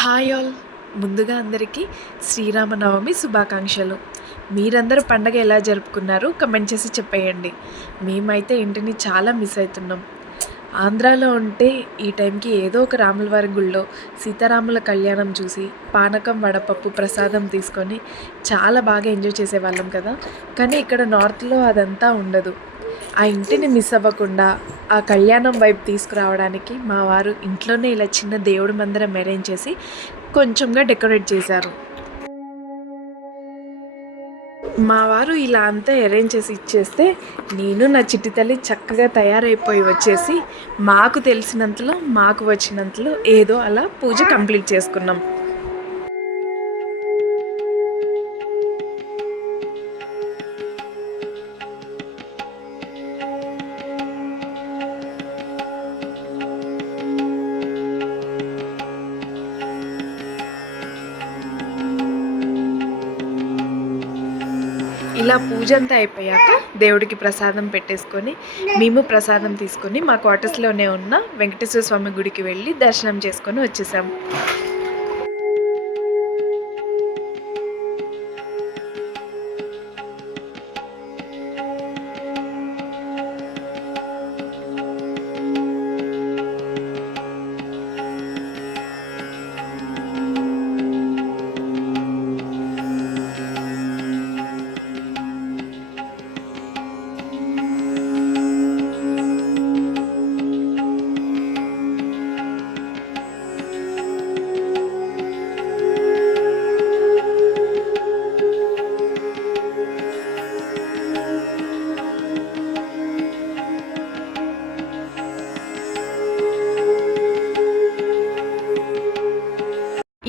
Hi all. ముందుగా అందరికీ శ్రీరామనవమి శుభాకాంక్షలు. మీరందరూ పండగ ఎలా జరుపుకున్నారు కమెంట్ చేసి చెప్పేయండి. మేమైతే ఇంటిని చాలా మిస్ అవుతున్నాం. ఆంధ్రాలో ఉంటే ఈ టైంకి ఏదో ఒక రాముల వారి గుళ్ళో సీతారాముల కళ్యాణం చూసి పానకం వడపప్పు ప్రసాదం తీసుకొని చాలా బాగా ఎంజాయ్ చేసేవాళ్ళం కదా. కానీ ఇక్కడ నార్త్లో అదంతా ఉండదు. ఆ ఇంటిని మిస్ అవ్వకుండా ఆ కళ్యాణం వైపు తీసుకురావడానికి మా వారు ఇంట్లోనే ఇలా చిన్న దేవుడి మందిరం అరేంజ్ చేసి కొంచెంగా డెకరేట్ చేశారు. మా వారు ఇలా అంతా అరేంజ్ చేసి ఇచ్చేస్తే నేను నా చిట్టి తల్లి చక్కగా తయారైపోయి వచ్చేసి మాకు తెలిసినంతలో మాకు వచ్చినంతలో ఏదో అలా పూజ కంప్లీట్ చేసుకున్నాం. ఇలా పూజ అంతా అయిపోయాక దేవుడికి ప్రసాదం పెట్టేసుకొని మేము ప్రసాదం తీసుకొని మా క్వార్టర్స్లోనే ఉన్న వెంకటేశ్వర స్వామి గుడికి వెళ్ళి దర్శనం చేసుకొని వచ్చేసాము.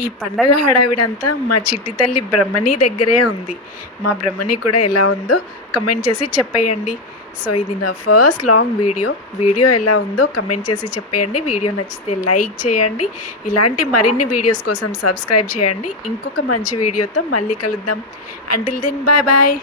ఈ పండగ హడావిడంతా మా చిట్టి తల్లి బ్రహ్మణి దగ్గరే ఉంది. మా బ్రహ్మణి కూడా ఎలా ఉందో కమెంట్ చేసి చెప్పేయండి. సో ఇది నా ఫస్ట్ లాంగ్ వీడియో ఎలా ఉందో కమెంట్ చేసి చెప్పేయండి. వీడియో నచ్చితే లైక్ చేయండి. ఇలాంటి మరిన్ని వీడియోస్ కోసం సబ్స్క్రైబ్ చేయండి. ఇంకొక మంచి వీడియోతో మళ్ళీ కలుద్దాం. Until then bye bye.